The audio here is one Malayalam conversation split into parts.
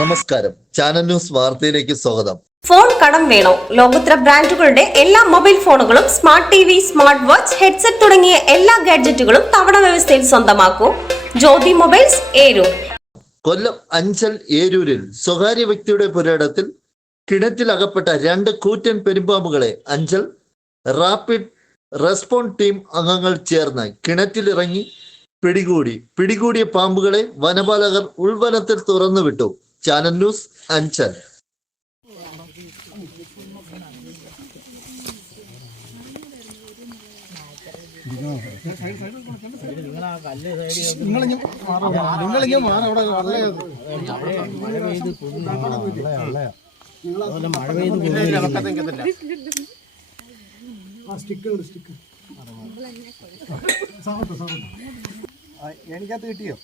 നമസ്കാരം, ചാനൽ ന്യൂസ് വാർത്തയിലേക്ക് സ്വാഗതം. ഫോൺ കടം വേണോ? ലോകോത്തര ബ്രാൻഡുകളുടെ എല്ലാ മൊബൈൽ ഫോണുകളും smart T V, smart watch, headset തുടങ്ങിയ എല്ലാ ഗാഡ്ജറ്റുകളും തവണ വ്യവസ്ഥയിൽ സ്വന്തമാക്കൂ. ജ്യോതി മൊബൈൽസ്, ഏരൂർ. കൊല്ലം അഞ്ചൽ ഏരൂരിൽ സ്വകാര്യ വ്യക്തിയുടെ പുരയിടത്തിൽ കിണറ്റിൽ അകപ്പെട്ട 2 കൂറ്റൻ പെരുമ്പാമ്പുകളെ അഞ്ചൽ റാപ്പിഡ് റെസ്പോൺസ് ടീം അംഗങ്ങൾ ചേർന്ന് കിണറ്റിലിറങ്ങി പിടികൂടിയ പാമ്പുകളെ വനപാലകർ ഉൾവനത്തിൽ തുറന്നുവിട്ടു. Channel news Anchal. എനിക്കകത്ത് കിട്ടിയോ?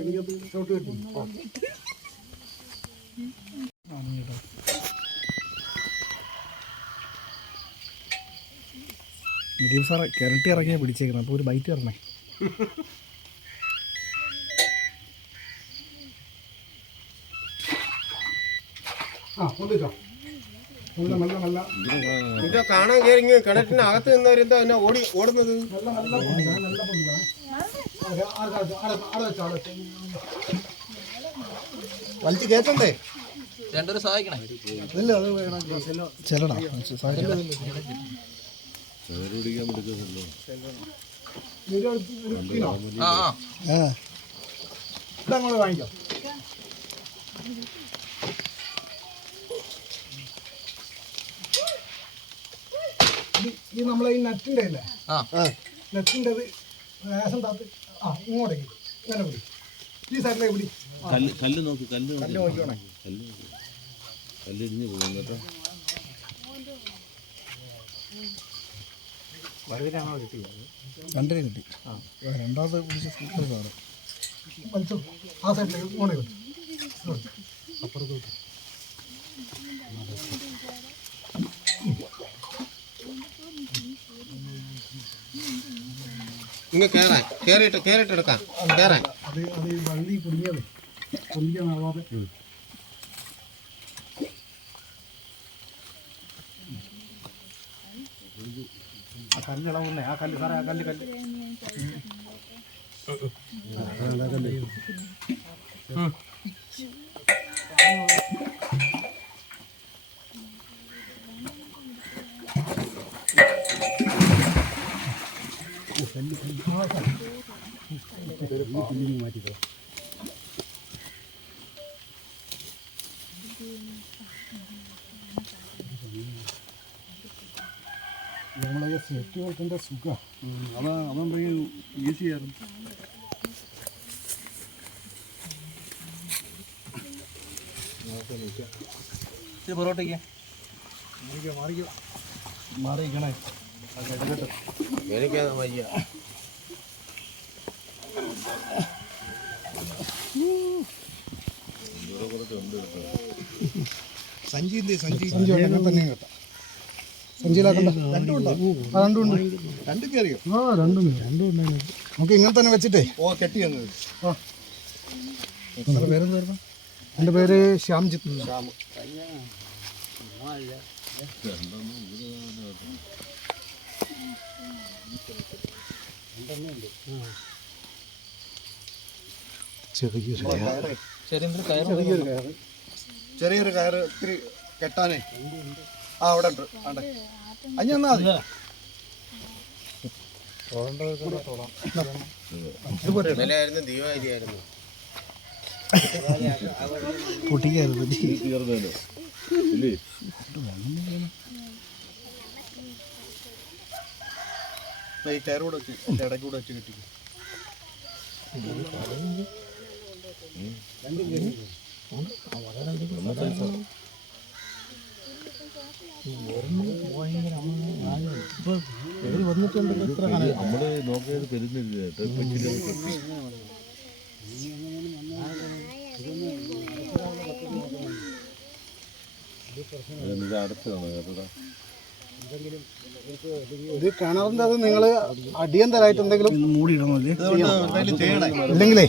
എനിക്കകത്ത് ഷോട്ട് കിട്ടി. ദിലീപ് സാറെ കിരട്ടി ഇറങ്ങിയാൽ പിടിച്ചേക്കണം. അപ്പോൾ ഒരു ബൈറ്റ് തരണേ. കാണാൻ കയറി കിണറ്റിനകത്ത് നിന്നവരെന്താ എന്നെ ഓടുന്നത്? വലിച്ചു കേട്ടണ്ടേ? രണ്ടൊരു സഹായിക്കണേ. ഇല്ല, അത് വേണം. ചെല്ലടാ ഇതങ്ങോട്ട് വാങ്ങിക്കാം. ഈ നമ്മളെ ഈ നെറ്റിന്റെ അല്ലേ, നെറ്റിൻ്റെ ലേശം താത്ത് ഇങ്ങോട്ടേക്ക് ഇങ്ങനെ പിടി. ഈ സൈഡിലേക്ക് പിടി. കല്ല് നോക്കി നോക്കിക്കോണേ. കല്ലിടിഞ്ഞ് പോകും കേട്ടോ. വരവിലാണോ കിട്ടിയത്? രണ്ടര കിട്ടി. രണ്ടാമത് പിടിച്ച സൂപ്പർ സാറ് വലിച്ചോ. ആ സൈഡിലേക്ക് ഇങ്ങോട്ടേക്ക് വെച്ചു. അപ്പുറത്തോട്ട് ഇങ്ങ് കേറിയിട്ട് എടുക്കാം. കേറാൻ അത് ഈ വള്ളി കുടുങ്ങിയത് കുടിക്കാനാവാതെ കല്ലിളവുന്നേ. ആ കല്ല് സാറേ, ആ കല്ല് മാറ്റിക്കോ. നമ്മളെ സേഫ്റ്റി വർക്കിൻ്റെ സുഖം അതാകുമ്പോൾ ഈസിയായിരുന്നു. പൊറോട്ടയ്ക്ക് മാറിയിക്കണേ. എനിക്ക് വയ്യ. സഞ്ചി അങ്ങനെ തന്നെ കേട്ടോ. സഞ്ചിയിലാക്കണ്ട. രണ്ടുണ്ട്. 2 കയറിയോ? രണ്ടും നമുക്ക് ഇങ്ങനെ തന്നെ വെച്ചിട്ടേ കെട്ടി പേരെന്തായിരുന്നു? എൻ്റെ പേര് ശ്യാംജിത്ത്. ചെറിയൊരു കയറ് ഇത്തിരി കെട്ടാനേ. അവിടെ ഉണ്ട്. അഞ്ഞെന്നാ മതി. ഇന്നലെയായിരുന്നു ദീപാവലിയായിരുന്നു. പൊട്ടിക്കായിരുന്നു. ഈ കയറൂടെ വെച്ച് ഇടയ്ക്കൂടെ വെച്ച് കെട്ടിക്കും. നമ്മള് നോക്കിയത് പെരുന്നില്ല കേട്ടോ. അടച്ചതാണ് കേട്ടോ. ഇത് കിണറിൻ്റെ അത് നിങ്ങൾ അടിയന്തരമായിട്ട് എന്തെങ്കിലും മൂടിയിടണോ? ഇല്ലെങ്കിലേ